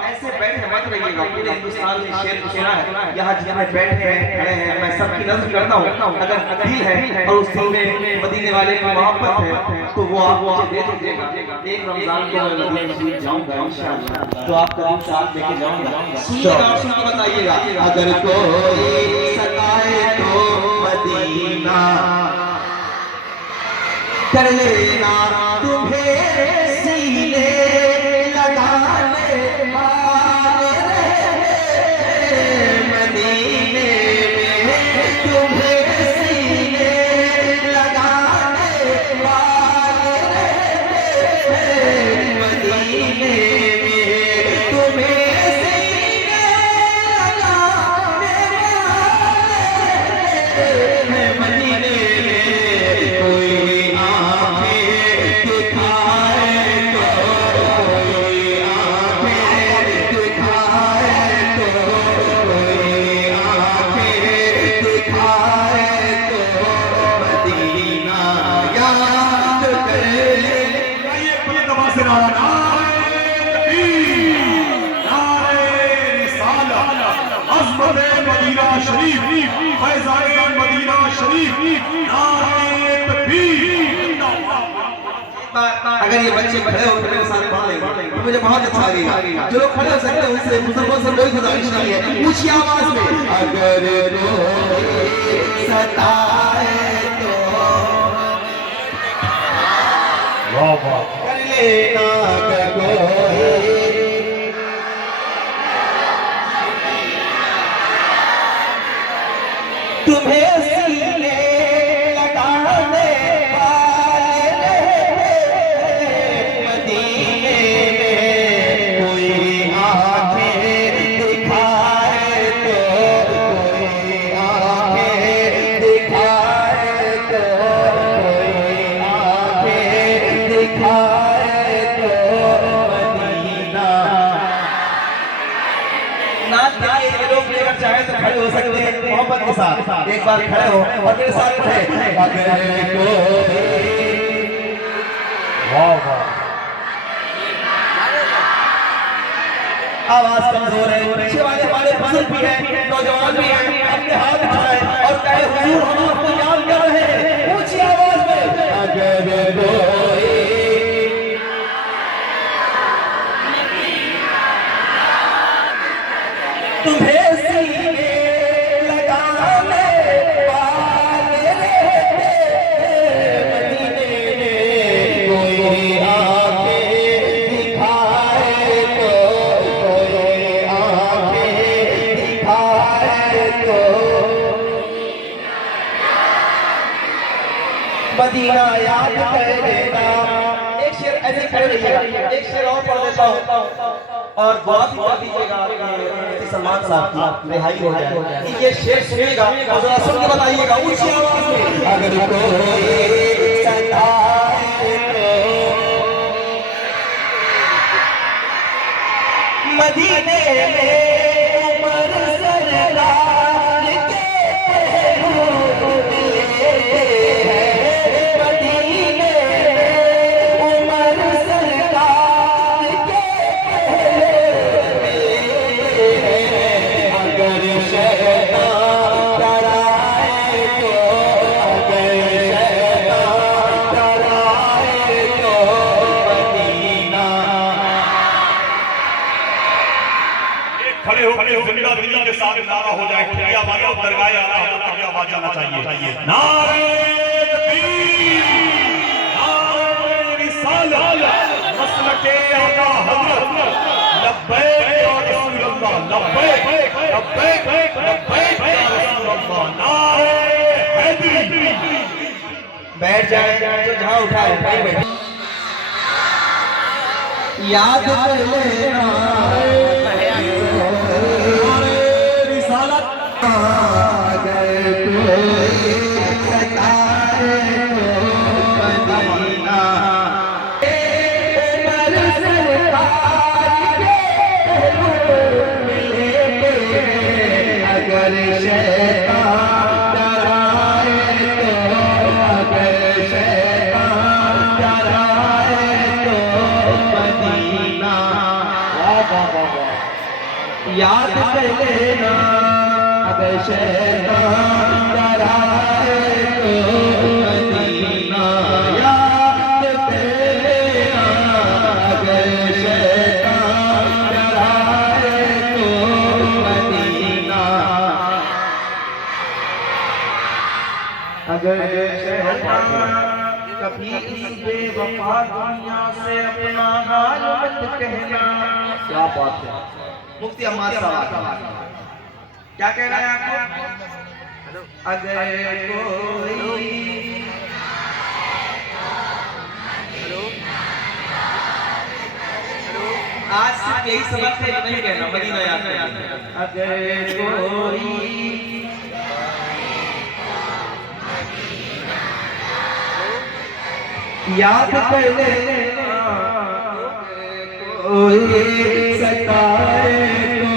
ऐसे बैठे मत रहिएगा। पूरे हिंदुस्तान ने शेर सुना है। यहाँ जितने बैठे हैं खड़े हैं मैं सबकी नज़र करता हूँ। अगर दिल है और उस दिल में मदीने वाले की मोहब्बत है तो वो आप मुझे दे दीजिएगा। एक रमजान को मैं मदीने शरीफ जाऊँगा इंशाअल्लाह, तो आपका दिल साथ लेके जाऊँगा। सुनिएगा और सुन के बताइएगा। अगर कोई सताए तो मदीना कर लेना तुम्हें सीने लगाने वाले मदीने में, तुम्हें सीने लगाने वाले मदीने में, तुम्हें सीने लगाने वाले मदीने में। कोई मदीना शरीफ, फैज़ाने मदीना शरीफ, नारे तकबीर। अगर ये बच्चे खड़े होकर मेरे साथ पढ़ लेंगे तो मुझे बहुत अच्छा लगेगा। जो लोग खड़े हो सकते हैं उनसे मुसलमान से कोई गुजारिश नहीं है, ऊंची आवाज में अगर कोई सताए तो कर लेना कोई तुम्हें सीने लगाने वाले मदीने में। कोई आंखें दिखाए तो, कोई आंखें दिखाए तो, कोई आंखें दिखाए तो मदीना ना ये लोग लेकर चाहे तो खड़े हो सकते हैं मोहब्बत के साथ। एक बार खड़े हो और मेरे साथ पढ़े। अगर कोई आवाज कमजोर है, पीछे वाले हमारे बुजुर्ग भी हैं, नौजवान भी हैं, अपने हाथ उठाए और कहे हुजूर हम आपको याद कर रहे हैं ऊंची आवाज में। अगर कोई तुम्हें सीने लगाने वाले मदीने में, कोई आंखें दिखाए कर देना। एक शेर ऐसे खड़े रहिएगा, एक शेर और पढ़ देता हूँ और बहुत ही कर दीजिएगा कि सलमान साहब की रिहाई हो जाए। ये शेर सुनिएगा और जरा सुन के बताइएगा ऊंची आवाज में। अगर कोई सताए मदीने में उमर सरदार के पहलू दिए हैं। मदीने में उमर सरदार के पहलू दिए हैं। अगर शैतान डराए तो, अगर शैतान डराए तो मदीना। खड़े हो जिंदा दिल्ली के साथ नारा हो जाए, खुलिया मानो दरगाह आला हज़रत की आवाज आना चाहिए। नारे तकबीर, नारे रिसालत, मसलके आला हज़रत, लब्बैक या रसूल अल्लाह, लब्बैक लब्बैक लब्बैक या रसूल अल्लाह, नारे हैदरी। बैठ जाए तो जहाँ उठाए वहीं बैठे। याद कर लेना याद कर लेना अगर शैतान डराए तो मदीना। याद कर लेना अगर शैतान डराए तो मदीना। अगर शैतान कभी इस बेवफा दुनिया से अपना हाल मत कहना। क्या बात है मुफ्ती अम्माद साहब, क्या कह रहे हैं आपको? अगर कोई आज सिर्फ यही सबक है, नहीं कहना मदीना याद करना। अगर कोई याद कर लेना कोई सताए तो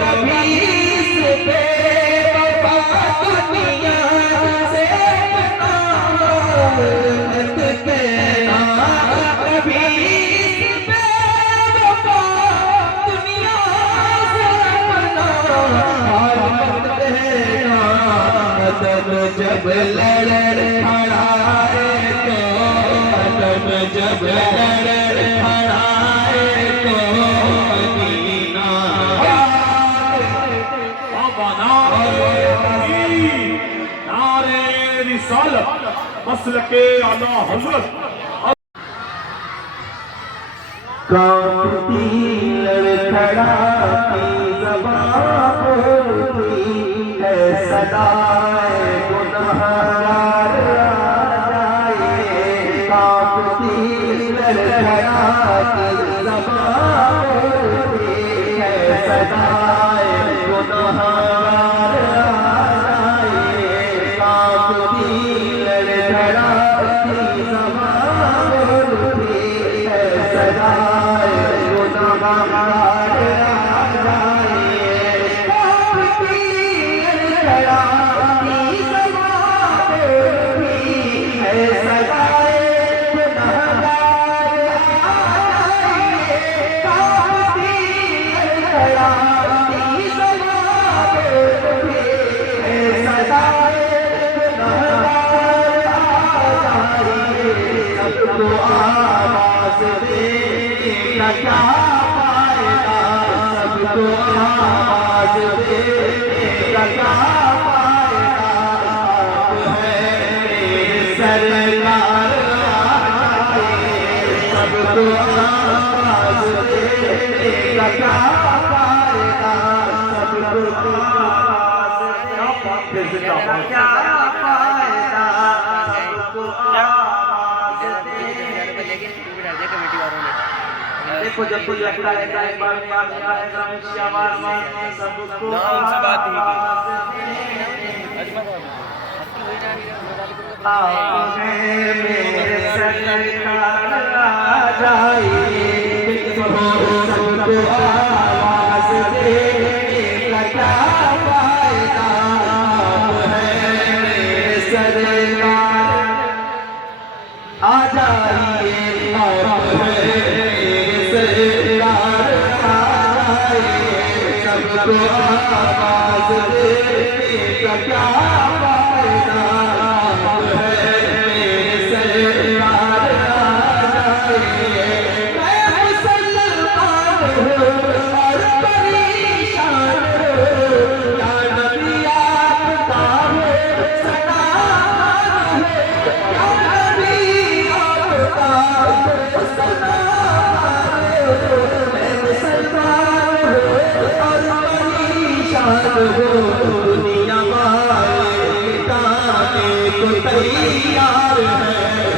कभी इस बेवफा दुनिया से अपना मत कहना। कभी इस बेवफा दुनिया से अपना मत कहना। कदम जब लड़ खड़ाए तो, कदम जब लड़ खड़ाए तो मदीना। नारे रिसालत, मसलके आला हज़रत। कांपती लड़खड़ाती ज़बां बोलती है सदाए गुनहगार आ जाए। कांपती लड़खड़ाती ज़बां बोलती है सदाए गुनहगार आ जाए। कांपती लड़खड़ाती ज़बां बोलती है सदाए गुनहगार आ जाए। कांपती लड़खड़ाती ज़बां बोलती है सदाए गुनहगार आ जाए। कांपती लड़खड़ाती ज़बां बोलती है सदाए गुनहगार आ जाए। सबको आवाज़ देने का क्या फायदा, सबको आवाज़ देने का क्या फायदा। आप हैं मेरे सरकार आ जाए। सबको आवाज़ देने का क्या फायदा, सबको आवाज़ देने का क्या फायदा। सबको आवाज़ कमेटी वालों ने। देखो जब कोई लगता है कि एक बार ऊंची आवाज में सबको ना उनसे बात नहीं मेरे सरकार आ जाइए सबको आवाज देने का क्या फायदा है मेरे सरकार आ जाइए और मेरे सरकार आ जाइए सबको आवाज देने का क्या फायदा दुनिया वाले गाने को तैयार है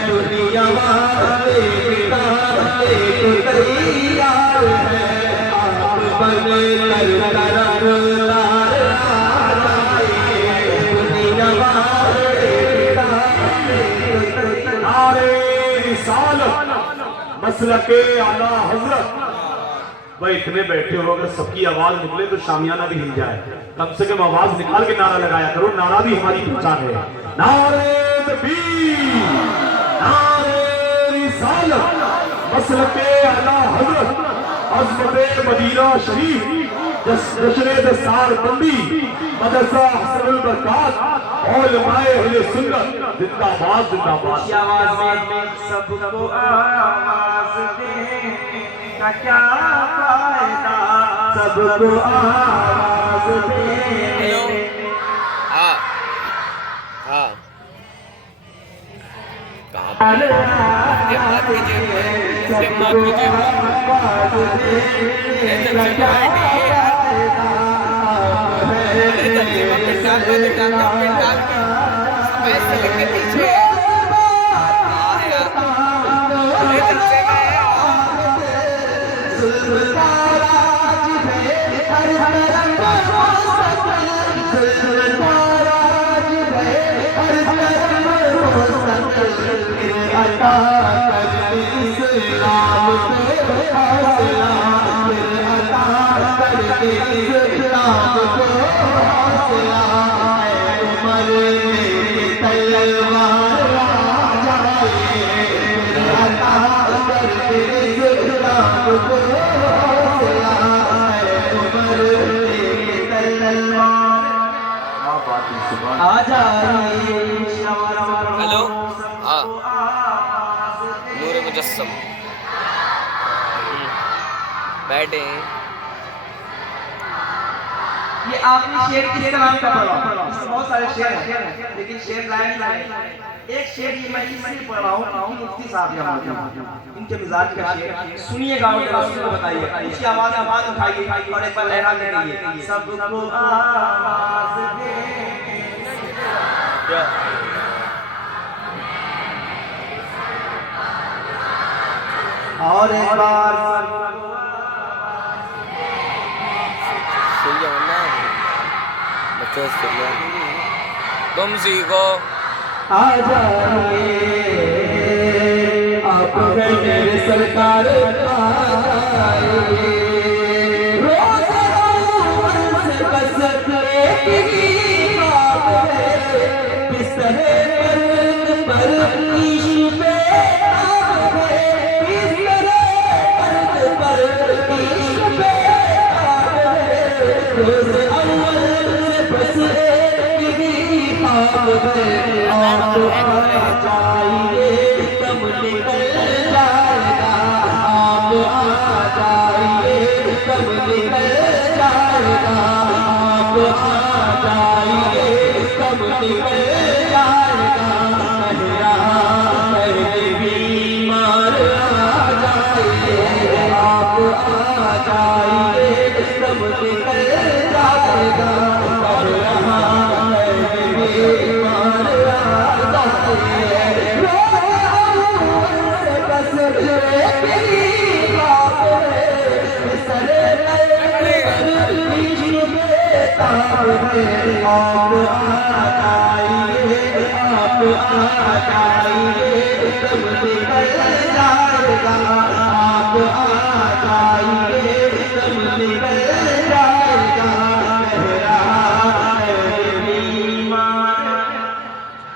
दुनिया वाले गाने को तैयार है आप बने तरफदार आ जाइए दुनिया वाले गाने को तैयार रिसालत मसलके आला हजरत। भाई इतने बैठे हो, अगर सबकी आवाज निकले तो शामियाना भी हिल जाए। कम से कम आवाज निकाल के नारा लगाया करो, नारा भी हमारी पहचान है। नारे तकबीर, नारे रिसालत, मसलके आला हजरत, अज़मते मदीना शरीफ, जश्न दस्तार बंदी, मदरसा हसनुल बरकात, उलमाए अहले सुन्नत जिंदाबाद जिंदाबाद। आवाज में सबको आवाज देने का क्या फायदा सबको आवाज देने हाँ हाँ कहाँ इसके माँ की जेब में, इसके माँ की जेब हेलो हाँ नूर मुजस्सम बैठे हैं। ये आपने शेर किस नाम का पढ़ा? बहुत सारे शेर हैं लेकिन शेर लाइन एक शेर ये मैं इसलिए पढ़ रहा हूँ मुफ्ती साहब यहाँ इनके मिजाज का शेर सुनिएगा और जरा बताइए, इसकी आवाज उठाइए और एक बार लहरा दीजिए सबको आवाज दे। और एक बार सुन जाओ ना बच्चों से सुन लो, तुम सीखो आ जाइए आप मेरे सरकार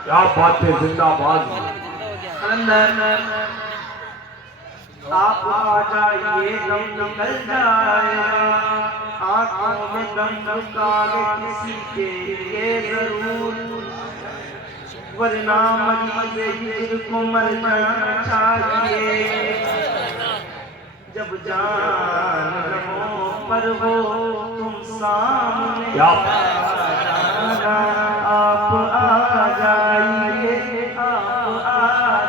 क्या बात है, जिंदाबाद। आप आ जाइए, दम निकल जाएगा, आंखों में दम रुकावे किसी के लिए जरूर, वरना मरीज़ हिज्र को मर जाना चाहिए। जब जान लबों पर हो तुम सामने आ जाना, आप आ जाइए, आप आ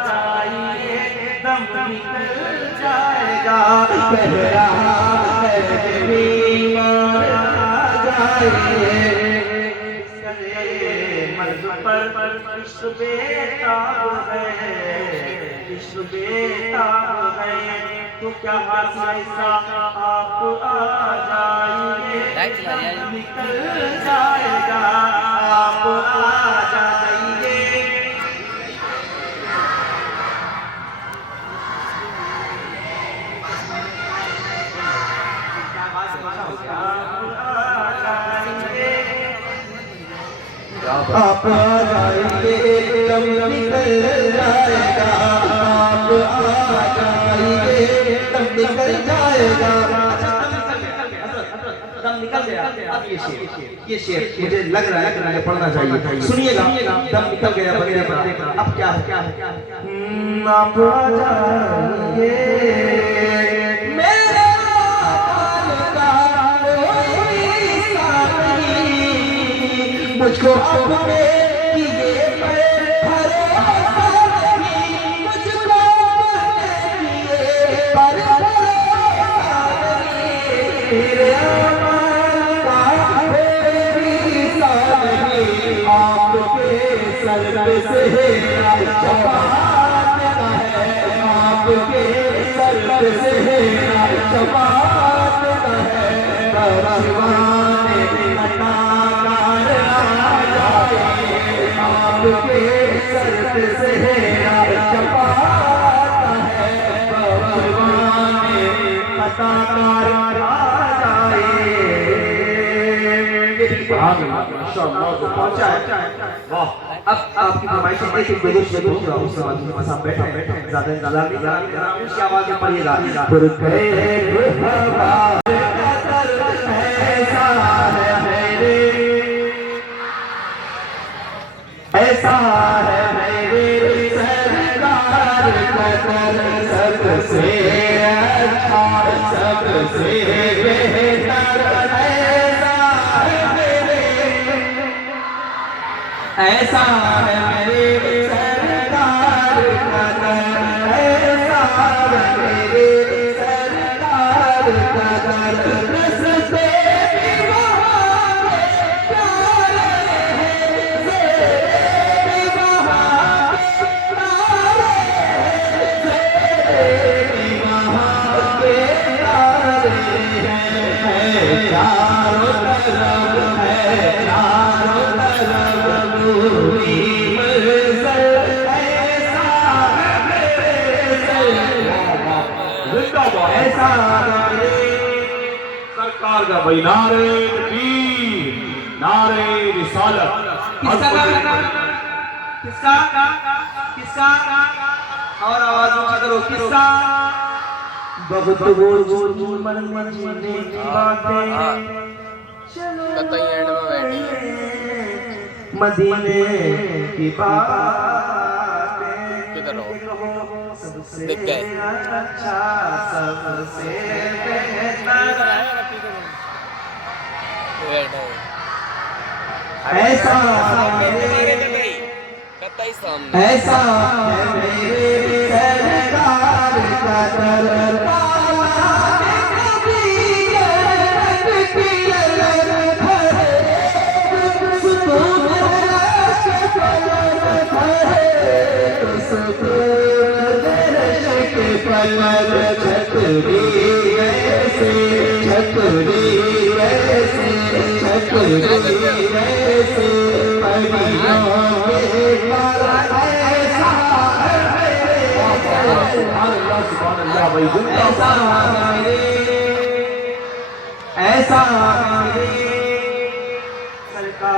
जाइए, दम निकल जाएगा, कह रहा है बीमार आ जाइए। मर्द पर इश्क बेताब है, इश्क बेताब है, तो क्या ऐसा आप आ जाइए, निकल जाएगा, आप आ जाइए। आप आ जाइए, दम निकल जाएगा, आप आ जाइए, दम निकल जाएगा। दम निकल गया। अब ये शेर मुझे लग रहा है कि मुझे पढ़ना चाहिए, सुनिएगा। दम निकल गया बंदे का, अब क्या है? आप आ जाइए, मेरे मुझको अपने किए पर भरोसा नहीं, मुझको अपने किए पर भरोसा नहीं, मेरे अमल का मेरी सारी आपके सर पे सेहरा चबाता है, आपके सर पे सेहरा चबाता है, परवाने मता आपके सर पे सेहरा चबाता है, परवाने पता कर आ जाए। माशाअल्लाह, तो पहुंचा है। वाह। अब आपकी फरमाइश है कि बेदुश दूंगा, उस साहब बैठे ज्यादा इंतजार उसकी आवाज में पड़िएगा। ऐसा है मेरे सरकार का दर, सबसे अच्छा, सबसे बेहतर, ऐसा है मेरे सरकार का दर, ऐसा है मेरे सरकार का दर, रस्ते भी वहाँ प्यारे हैं, चारों तरफ है, चारों तरफ नूरी मंज़र, ऐसा ऐसा सरकार का भाई नारे तकबीर, नारे रिसालत। किसका किसका और आवाज ऊंची करो, किसका? बहुत वो मन में जीने की बातें, चलो एंड में बैठी मदीने की बातें, किधर हो? सबसे दिख गए। अच्छा, सबसे बेहतर, ऐसा ऐसा है मेरे सरकार का दर, छतरी वैसे, छतरी वैसे, छतरी ऐसा सरकार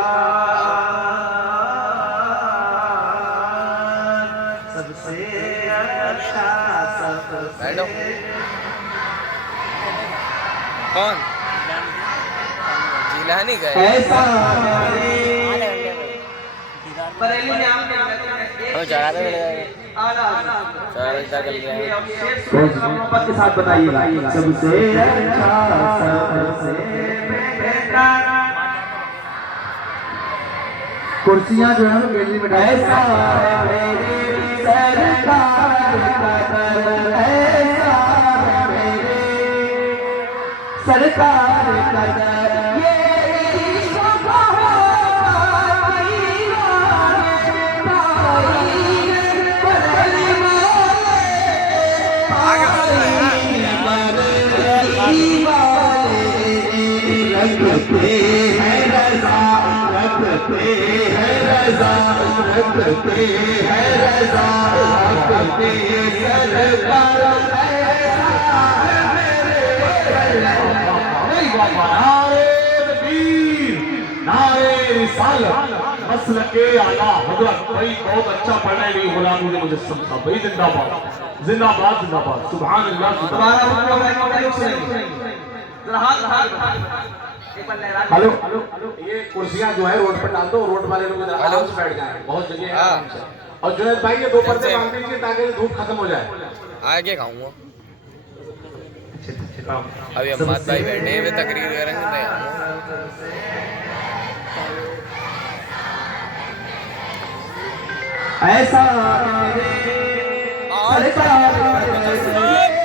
सबसे अच्छा बैठो। सबसे कौन जिलानी गए ऐसा हम चढ़ा दे मोहब्बत के साथ बताइएगा सबसे अच्छा सबसे बेहतर कुर्सियां जो है गैलरी में ऐसा मेरे सरकार का दर, ऐसा मेरे सरकार का दर, ये इश्क रखते हैं रज़ा, रखते हैं रज़ा, रखते हैं रज़ा, रखते सरकार नारे रिसालत मसलके आला हजरत भाई बहुत अच्छा पढ़ा है गुलाम मुजस्सम साहब भाई जिंदाबाद जिंदाबाद जिंदाबाद सुभान अल्लाह हेलो ये कुर्सियां जो है रोड पर डाल दो रोड वाले लोग इधर आराम से बैठ जाएं बहुत जगह है आराम से और जुनैद भाई ये 2 पर्दे बांध दीजिए ताकि धूप खत्म हो जाए आगे खाऊंगा अभी अम्माद भाई बैठे हुए तकरीर करेंगे मैं ऐसा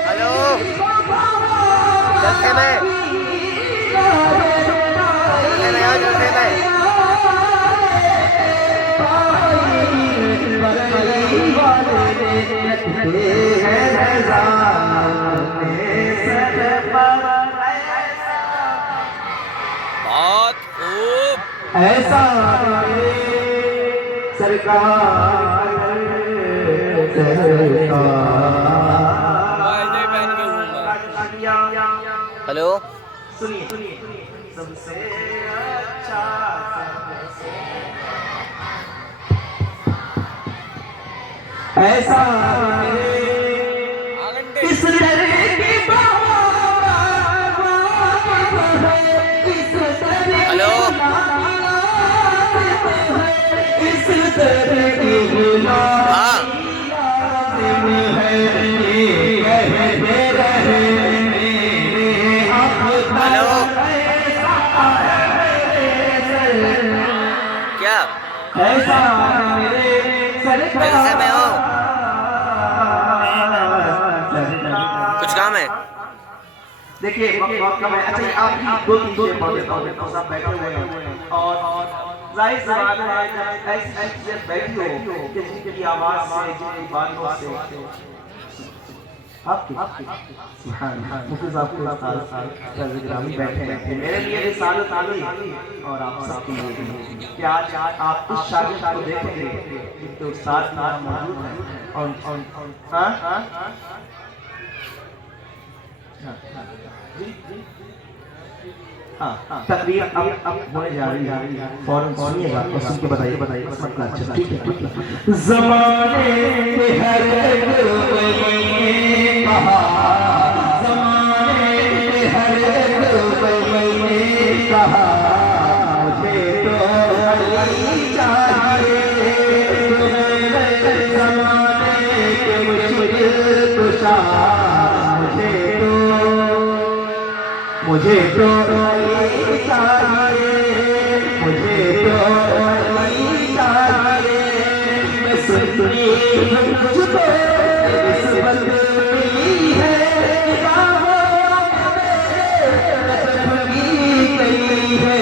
हेलो जल्दी में जल्दी में बहुत खूब ऐसा सरकार पहन के घूमूंगा हेलो सुनिए सबसे अच्छा ऐसा इस तरह की हेलो इस तरह की हाँ हेलो क्या ऐसा कैसे में हो कुछ काम है देखिए वक्त का मैं अच्छा आप 2-3 शेर पढ़ देता हूँ तो सब बैठे हुए हैं और जाहिर सी बात है जब ऐसी शख्सियत बैठी हो कि जिनकी आवाज से जिनकी बातों से आपकी मुफ्ती साहब के साथ ग्रामी बैठे हैं मेरे लिए रिसालत आ गई और आप सबके लिए कि आज आप इस शागिर्द को देखेंगे जिनके साथ मौजूद हैं और हाँ तकरीर अब होने जा रही है फौरन सुनिएगा और सुन के बताइए मसला अच्छा ठीक है ज़माने के हर कहा ज़माने के हर कहा मुझे तो अली चाहिए ज़माने के मुश्किल कुशा मुझे तो अली चाहिए मुझे तो अली चाहिए मैं सुनी मुझको निस्बत मिली है गई है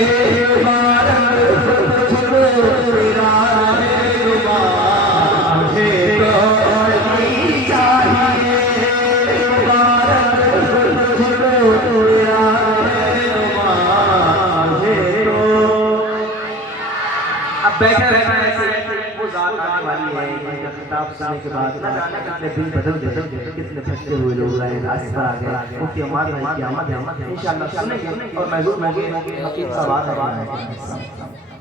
मुझे तो अली चाहिए बैठे रहना है किताब सुनने के बाद ना जाने कितने दिल बदल गए, कितने भटके हुए लोग आए, रास्ते आ गए। मुफ्ती अम्माद भाई की आमद है, इंशाअल्लाह सुनेंगे और महजूद होंगे हकीम साहब।